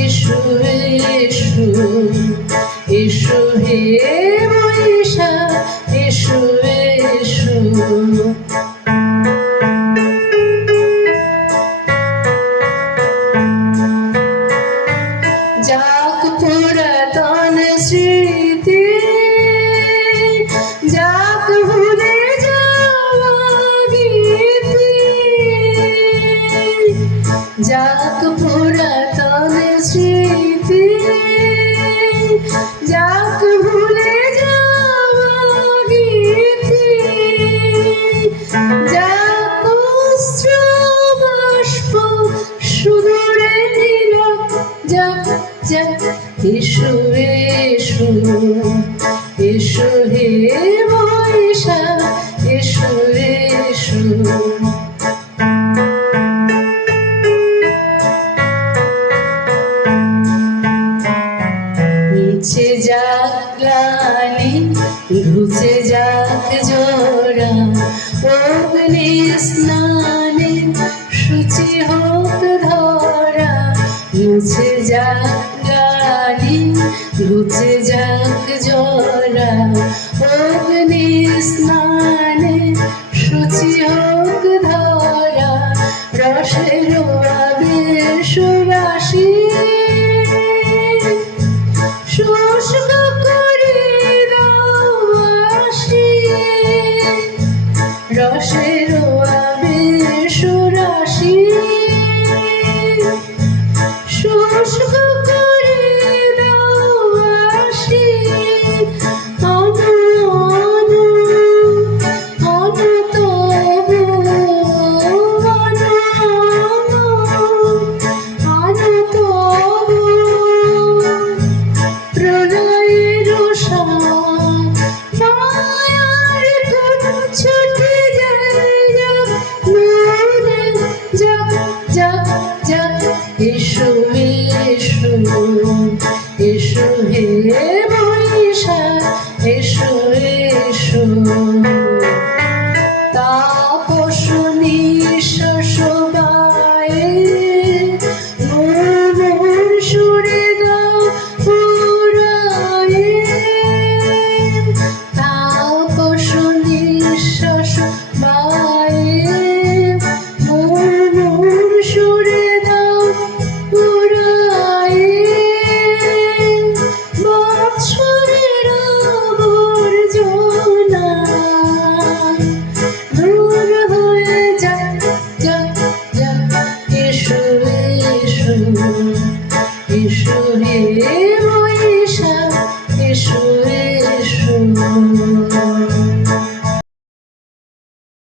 এসো এসো। এসো হে বৈশাখ এসো এসো। যাক যাক এসো এসো। এসো হে বৈশাখ এসো এসো। নিচে যাক গ্লানি জোড়া। অগ্নি মুছে যাক ঘুচে যাক জোড়া অগ্নি স্নানে সূচি হোক ধরা রসের করে রসের এসো হে বৈশাখ এসো এসো। তা নিঃশ্বাসবায়ে